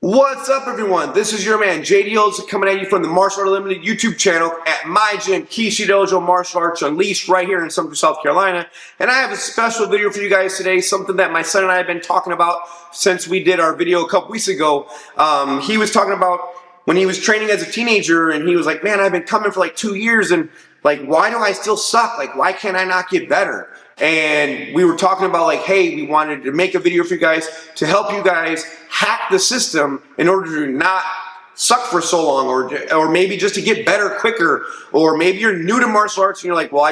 What's up, everyone? This is your man JDOs coming at you from the Martial Art Unlimited YouTube channel at my gym, Kishi Dojo Martial Arts Unleashed, right here in Sumter, South Carolina. And I have a special video for you guys today, something that my son and I have been talking about since we did our video a couple weeks ago. He was talking about when he was training as a teenager, and he was like, man, I've been coming for like 2 years, and like, why do I still suck? Like, why can't I not get better? And we were talking about like, hey, we wanted to make a video for you guys to help you guys hack the system in order to not suck for so long, or maybe just to get better quicker, or maybe you're new to martial arts and you're like, well,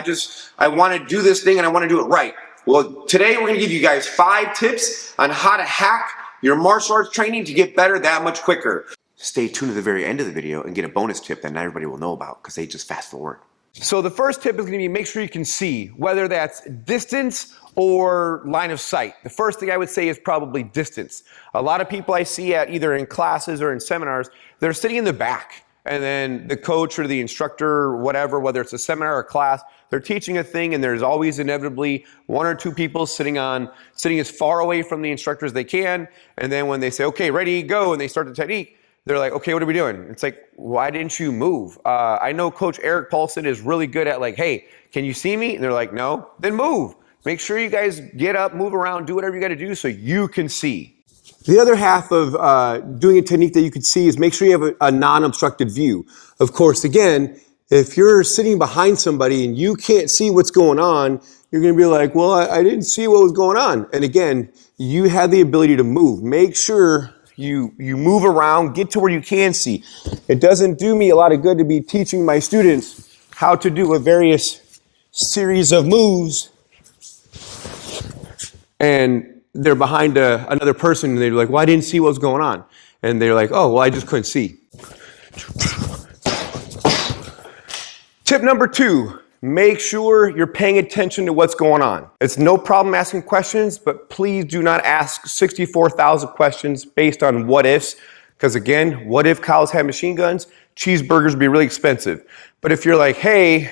I want to do this thing and I want to do it right. Well, today we're going to give you guys 5 tips on how to hack your martial arts training to get better that much quicker. Stay tuned to the very end of the video and get a bonus tip that not everybody will know about because they just fast forward. So the first tip is going to be make sure you can see, whether that's distance or line of sight. The first thing I would say is probably distance. A lot of people I see at either in classes or in seminars, they're sitting in the back, and then the coach or the instructor, whatever, whether it's a seminar or class, they're teaching a thing, and there's always inevitably 1 or 2 people sitting as far away from the instructor as they can. And then when they say, okay, ready, go, and they start the technique, they're like, okay, what are we doing? It's like, why didn't you move? I know Coach Eric Paulson is really good at like, hey, can you see me? And they're like, no, then move. Make sure you guys get up, move around, do whatever you got to do so you can see. The other half of doing a technique that you can see is make sure you have a non-obstructed view. Of course, again, if you're sitting behind somebody and you can't see what's going on, you're going to be like, well, I didn't see what was going on. And again, you have the ability to move. Make sure you move around, get to where you can see. It doesn't do me a lot of good to be teaching my students how to do a various series of moves and they're behind another person and they're like, well, I didn't see what was going on. And they're like, oh, well, I just couldn't see. Tip number 2, make sure you're paying attention to what's going on. It's no problem asking questions, but please do not ask 64,000 questions based on what ifs. Because again, what if cows had machine guns? Cheeseburgers would be really expensive. But if you're like, hey,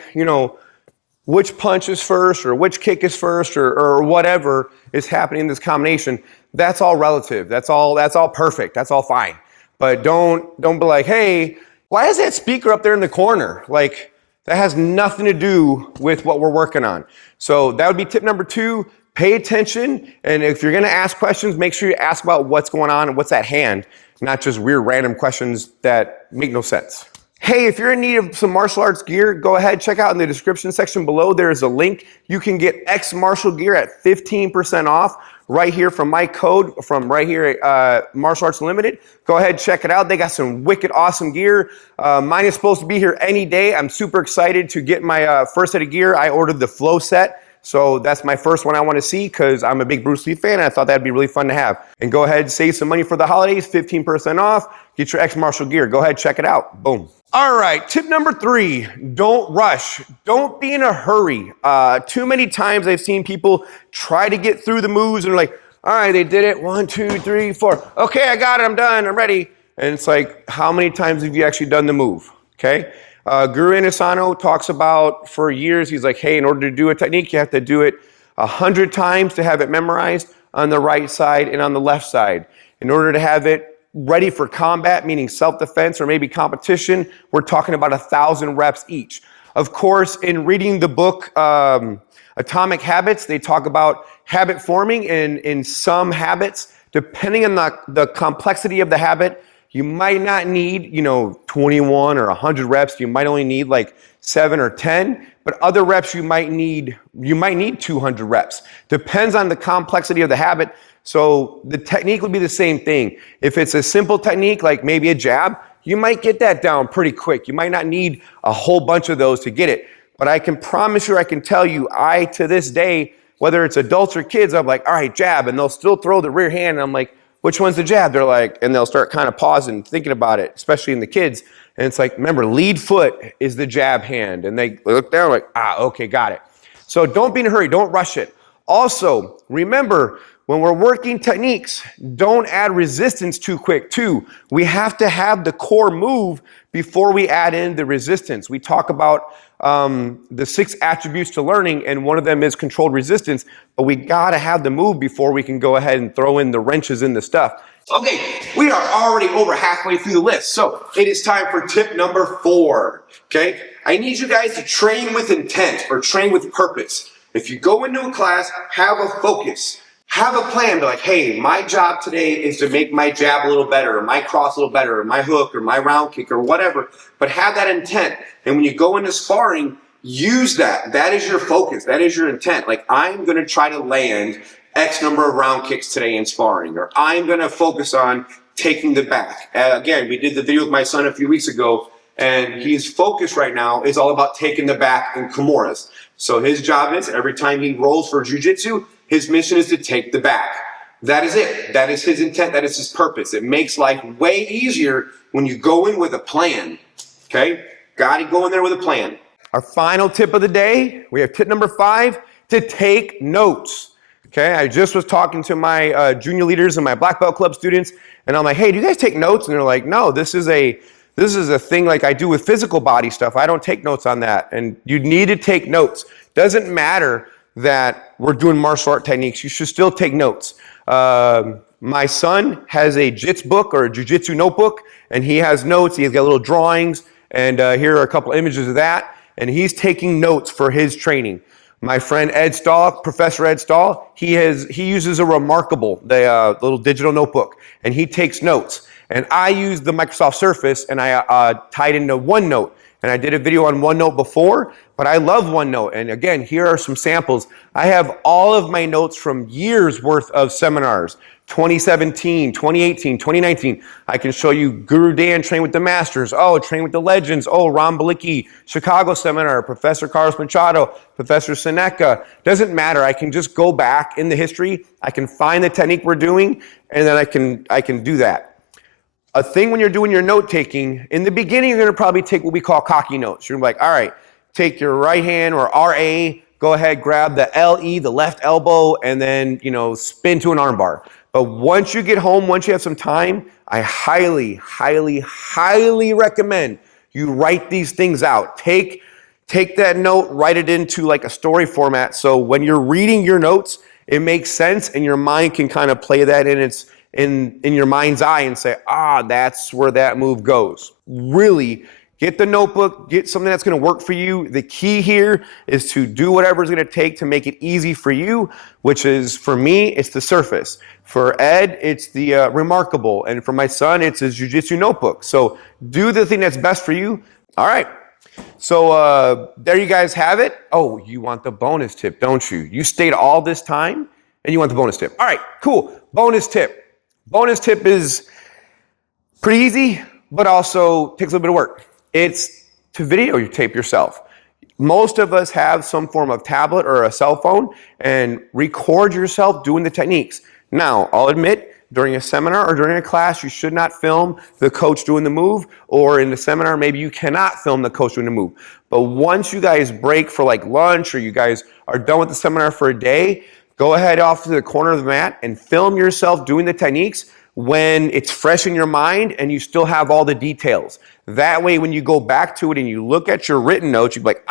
which punch is first, or which kick is first, or whatever is happening in this combination, that's all relative. That's all perfect. That's all fine. But don't be like, hey, why is that speaker up there in the corner? Like, that has nothing to do with what we're working on. So that would be tip number 2. Pay attention. And if you're going to ask questions, make sure you ask about what's going on and what's at hand, not just weird random questions that make no sense. Hey, if you're in need of some martial arts gear, go ahead, check out in the description section below. There is a link. You can get X martial gear at 15% off right here from my code from right here at Martial Arts Unlimited. Go ahead, check it out. They got some wicked awesome gear. Mine is supposed to be here any day. I'm super excited to get my first set of gear. I ordered the Flow set. So that's my first one I want to see because I'm a big Bruce Lee fan and I thought that'd be really fun to have. And go ahead, save some money for the holidays, 15% off. Get your X martial gear. Go ahead, check it out. Boom. All right, tip number 3, don't rush. Don't be in a hurry. Too many times I've seen people try to get through the moves and they're like, all right, they did it. 1, 2, 3, 4. Okay, I got it, I'm done, I'm ready. And it's like, how many times have you actually done the move? Okay? Guru Inosanto talks about for years, he's like, hey, in order to do a technique, you have to do it 100 times to have it memorized on the right side and on the left side. In order to have it ready for combat, meaning self-defense or maybe competition, we're talking about 1,000 reps each. Of course, in reading the book Atomic Habits, they talk about habit forming, and in some habits, depending on the complexity of the habit, you might not need 21 or 100 reps. You might only need like 7 or 10, but other reps you might need 200 reps. Depends on the complexity of the habit. So the technique would be the same thing. If it's a simple technique, like maybe a jab, you might get that down pretty quick. You might not need a whole bunch of those to get it. But I can promise you, I can tell you, to this day, whether it's adults or kids, I'm like, all right, jab. And they'll still throw the rear hand. And I'm like, which one's the jab? They're like, and they'll start kind of pausing, thinking about it, especially in the kids. And it's like, remember, lead foot is the jab hand. And they look down like, okay, got it. So don't be in a hurry. Don't rush it. Also, remember, when we're working techniques, don't add resistance too quick too. We have to have the core move before we add in the resistance. We talk about the 6 attributes to learning, and one of them is controlled resistance, but we gotta have the move before we can go ahead and throw in the wrenches in the stuff. Okay, we are already over halfway through the list, so it is time for tip number 4, okay? I need you guys to train with intent or train with purpose. If you go into a class, have a focus. Have a plan. Be like, hey, my job today is to make my jab a little better, or my cross a little better, or my hook, or my round kick, or whatever. But have that intent. And when you go into sparring, use that. That is your focus. That is your intent. Like, I'm going to try to land X number of round kicks today in sparring, or I'm going to focus on taking the back. Again, we did the video with my son a few weeks ago, and his focus right now is all about taking the back in Kimuras. So his job is, every time he rolls for Jiu-Jitsu, his mission is to take the back. That is it. That is his intent. That is his purpose. It makes life way easier when you go in with a plan. Okay? Got to go in there with a plan. Our final tip of the day, we have tip number 5, to take notes. Okay, I just was talking to my junior leaders and my black belt club students, and I'm like, hey, do you guys take notes? And they're like, no, this is a thing like I do with physical body stuff. I don't take notes on that. And you need to take notes. Doesn't matter that we're doing martial art techniques. You should still take notes. My son has a JITS book or a Jiu-Jitsu notebook, and he has notes. He's got little drawings, and here are a couple images of that. And he's taking notes for his training. My friend Ed Stahl, Professor Ed Stahl, he uses a Remarkable, the little digital notebook, and he takes notes. And I use the Microsoft Surface, and I tied into OneNote. And I did a video on OneNote before, but I love OneNote. And again, here are some samples. I have all of my notes from years worth of seminars, 2017, 2018, 2019. I can show you Guru Dan train with the masters. Oh, train with the legends. Oh, Ron Balicki, Chicago seminar, Professor Carlos Machado, Professor Seneca. Doesn't matter. I can just go back in the history. I can find the technique we're doing, and then I can do that. A thing when you're doing your note taking, in the beginning, you're going to probably take what we call cocky notes. You're going to be like, all right, take your right hand or RA, go ahead, grab the LE, the left elbow, and then, spin to an armbar. But once you get home, once you have some time, I highly, highly, highly recommend you write these things out. Take that note, write it into like a story format. So when you're reading your notes, it makes sense and your mind can kind of play that in your mind's eye and say, that's where that move goes. Really get the notebook, get something that's going to work for you. The key here is to do whatever it's going to take to make it easy for you, which is, for me, it's the Surface. For Ed, it's the Remarkable. And for my son, it's his Jiu-Jitsu notebook. So do the thing that's best for you. All right. So there you guys have it. Oh, you want the bonus tip, don't you? You stayed all this time and you want the bonus tip. All right, cool. Bonus tip. Bonus tip is pretty easy, but also takes a little bit of work. It's to video tape yourself. Most of us have some form of tablet or a cell phone and record yourself doing the techniques. Now, I'll admit, during a seminar or during a class, you should not film the coach doing the move, or in the seminar, maybe you cannot film the coach doing the move. But once you guys break for like lunch or you guys are done with the seminar for a day, go ahead off to the corner of the mat and film yourself doing the techniques when it's fresh in your mind and you still have all the details. That way, when you go back to it and you look at your written notes, you'll be like,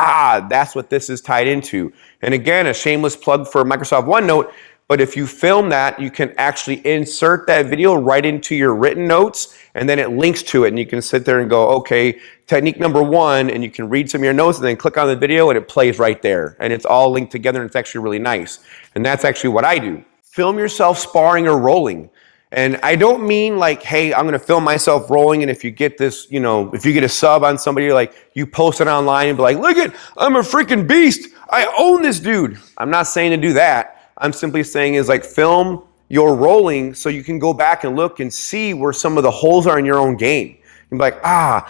that's what this is tied into. And again, a shameless plug for Microsoft OneNote, but if you film that, you can actually insert that video right into your written notes, and then it links to it, and you can sit there and go, okay, technique number 1, and you can read some of your notes, and then click on the video, and it plays right there. And it's all linked together, and it's actually really nice. And that's actually what I do. Film yourself sparring or rolling. And I don't mean like, hey, I'm going to film myself rolling, and if you get this, if you get a sub on somebody, like you post it online and be like, look it, I'm a freaking beast. I own this dude. I'm not saying to do that. I'm simply saying is like film your rolling so you can go back and look and see where some of the holes are in your own game. You'd be like, I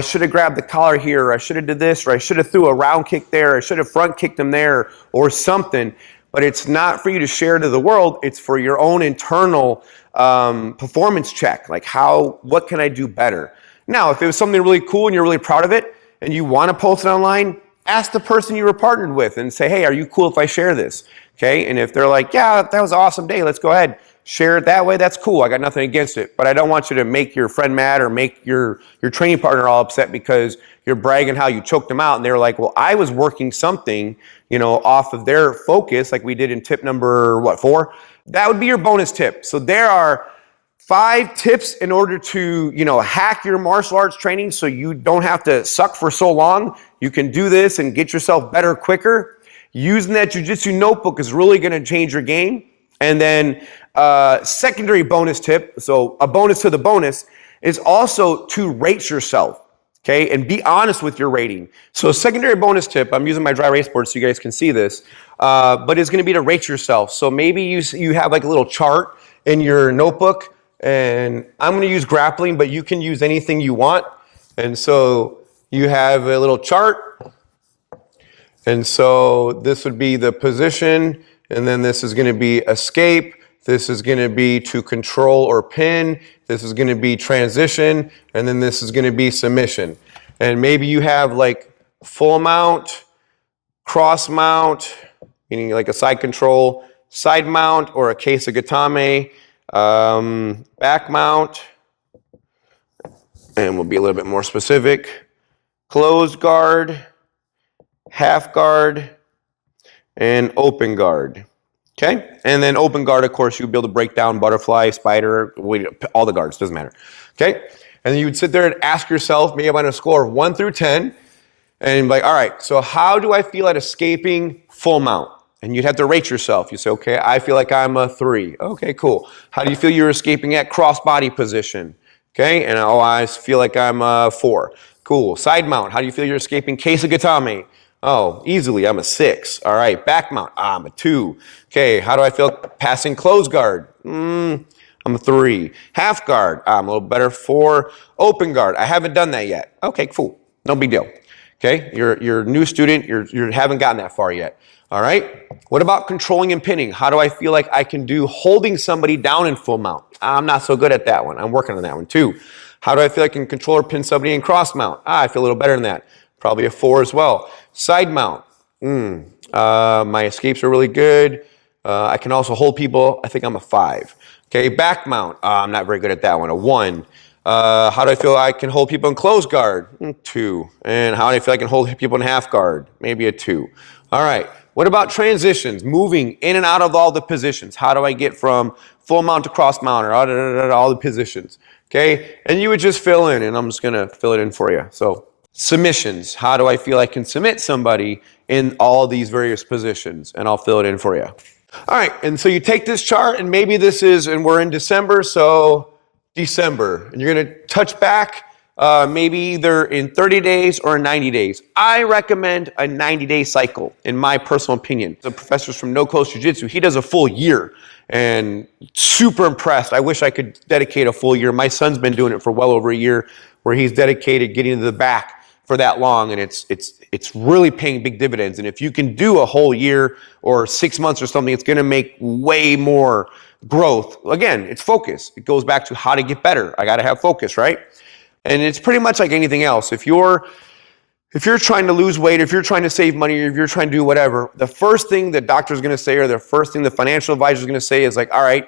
should have grabbed the collar here, or I should have did this, or I should have threw a round kick there, I should have front kicked him there, or something. But it's not for you to share to the world. It's for your own internal performance check. Like what can I do better? Now, if it was something really cool and you're really proud of it and you want to post it online, ask the person you were partnered with and say, hey, are you cool if I share this? Okay. And if they're like, yeah, that was an awesome day, let's go ahead, share it that way. That's cool. I got nothing against it, but I don't want you to make your friend mad or make your training partner all upset because you're bragging how you choked them out. And they're like, well, I was working something, off of their focus, like we did in tip number 4. That would be your bonus tip. So there are 5 tips in order to, hack your martial arts training so you don't have to suck for so long. You can do this and get yourself better quicker. Using that Jiu-Jitsu notebook is really going to change your game. And then secondary bonus tip, so a bonus to the bonus, is also to rate yourself, okay? And be honest with your rating. So secondary bonus tip, I'm using my dry erase board so you guys can see this, but it's going to be to rate yourself. So maybe you have like a little chart in your notebook, and I'm going to use grappling, but you can use anything you want. And so you have a little chart, and so this would be the position, and then this is going to be escape, this is going to be to control or pin, this is going to be transition, and then this is going to be submission. And maybe you have like full mount, cross mount, meaning like a side control, side mount, or a case of gatame, back mount, and we'll be a little bit more specific, closed guard, half guard, and open guard. Okay? And then open guard, of course, you'll be able to break down butterfly, spider, all the guards, doesn't matter. Okay? And then you would sit there and ask yourself, maybe on a score of 1 through 10, and be like, all right, so how do I feel at escaping full mount? And you'd have to rate yourself. You say, okay, I feel like I'm a 3. Okay, cool. How do you feel you're escaping at cross body position? Okay, and I feel like I'm a 4. Cool. Side mount, how do you feel you're escaping case of gatame? Oh, easily, I'm a 6. All right, back mount, I'm a 2. Okay, how do I feel passing closed guard? I'm a 3. Half guard, I'm a little better, 4. Open guard, I haven't done that yet. Okay, cool, no big deal. Okay, you're a new student, you haven't gotten that far yet. All right, what about controlling and pinning? How do I feel like I can do holding somebody down in full mount? I'm not so good at that one. I'm working on that one too. How do I feel I can control or pin somebody in cross mount? I feel a little better than that. Probably a 4 as well. Side mount. My escapes are really good. I can also hold people. I think I'm a 5. Okay, back mount. I'm not very good at that one. A 1. How do I feel I can hold people in closed guard? 2. And how do I feel I can hold people in half guard? Maybe a 2. All right. What about transitions? Moving in and out of all the positions. How do I get from full mount to cross mount or all the positions? Okay, and you would just fill in, and I'm just going to fill it in for you. So submissions. How do I feel I can submit somebody in all these various positions? And I'll fill it in for you. All right, and so you take this chart, and maybe this is, and we're in December, so December. And you're going to touch back maybe either in 30 days or 90 days. I recommend a 90-day cycle, in my personal opinion. The professor's from No Coast Jiu-Jitsu, he does a full year, and super impressed. I wish I could dedicate a full year. My son's been doing it for well over a year, where he's dedicated getting to the back for that long, and it's really paying big dividends. And if you can do a whole year or 6 months or something, it's going to make way more growth. Again, it's focus. It goes back to how to get better. I got to have focus, right? And it's pretty much like anything else. If you're trying to lose weight, if you're trying to save money, or if you're trying to do whatever, the first thing the doctor's going to say, or the first thing the financial advisor is going to say is like, all right,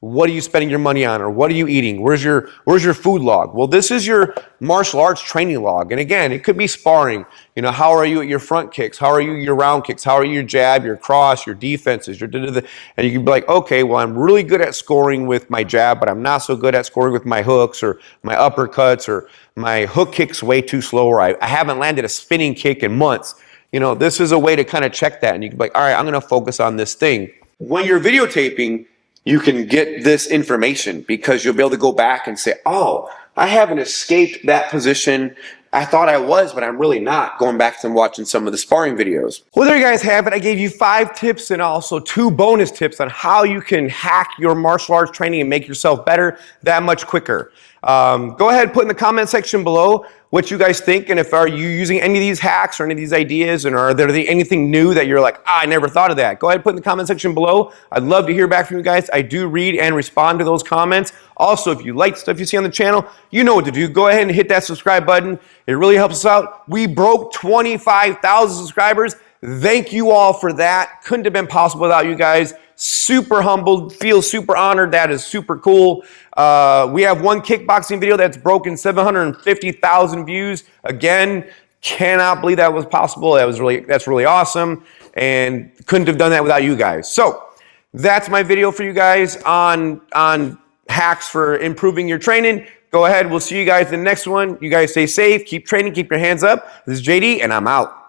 what are you spending your money on? Or what are you eating? Where's your food log? Well, this is your martial arts training log. And again, it could be sparring. You know, how are you at your front kicks? How are you your round kicks? How are you your jab, your cross, your defenses, and you can be like, okay, well, I'm really good at scoring with my jab, but I'm not so good at scoring with my hooks or my uppercuts, or my hook kick's way too slow, or I haven't landed a spinning kick in months. You know, this is a way to kind of check that. And you can be like, all right, I'm going to focus on this thing. When you're videotaping, you can get this information because you'll be able to go back and say, oh, I haven't escaped that position. I thought I was, but I'm really not, going back and watching some of the sparring videos. Well, there you guys have it. I gave you 5 tips and also 2 bonus tips on how you can hack your martial arts training and make yourself better that much quicker. Go ahead and put in the comment section below what you guys think, and if are you using any of these hacks or any of these ideas, and are there anything new that you're like, I never thought of that? Go ahead and put in the comment section below. I'd love to hear back from you guys. I do read and respond to those comments. Also, if you like stuff you see on the channel, you know what to do. Go ahead and hit that subscribe button. It really helps us out. We broke 25,000 subscribers. Thank you all for that. Couldn't have been possible without you guys. Super humbled, feel super honored. That is super cool. We have one kickboxing video that's broken 750,000 views. Again, cannot believe that was possible. That's really awesome, and couldn't have done that without you guys. So that's my video for you guys on hacks for improving your training, go ahead. We'll see you guys in the next one. You guys stay safe, keep training, keep your hands up. This is JD, and I'm out.